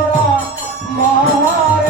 মহারা মহারা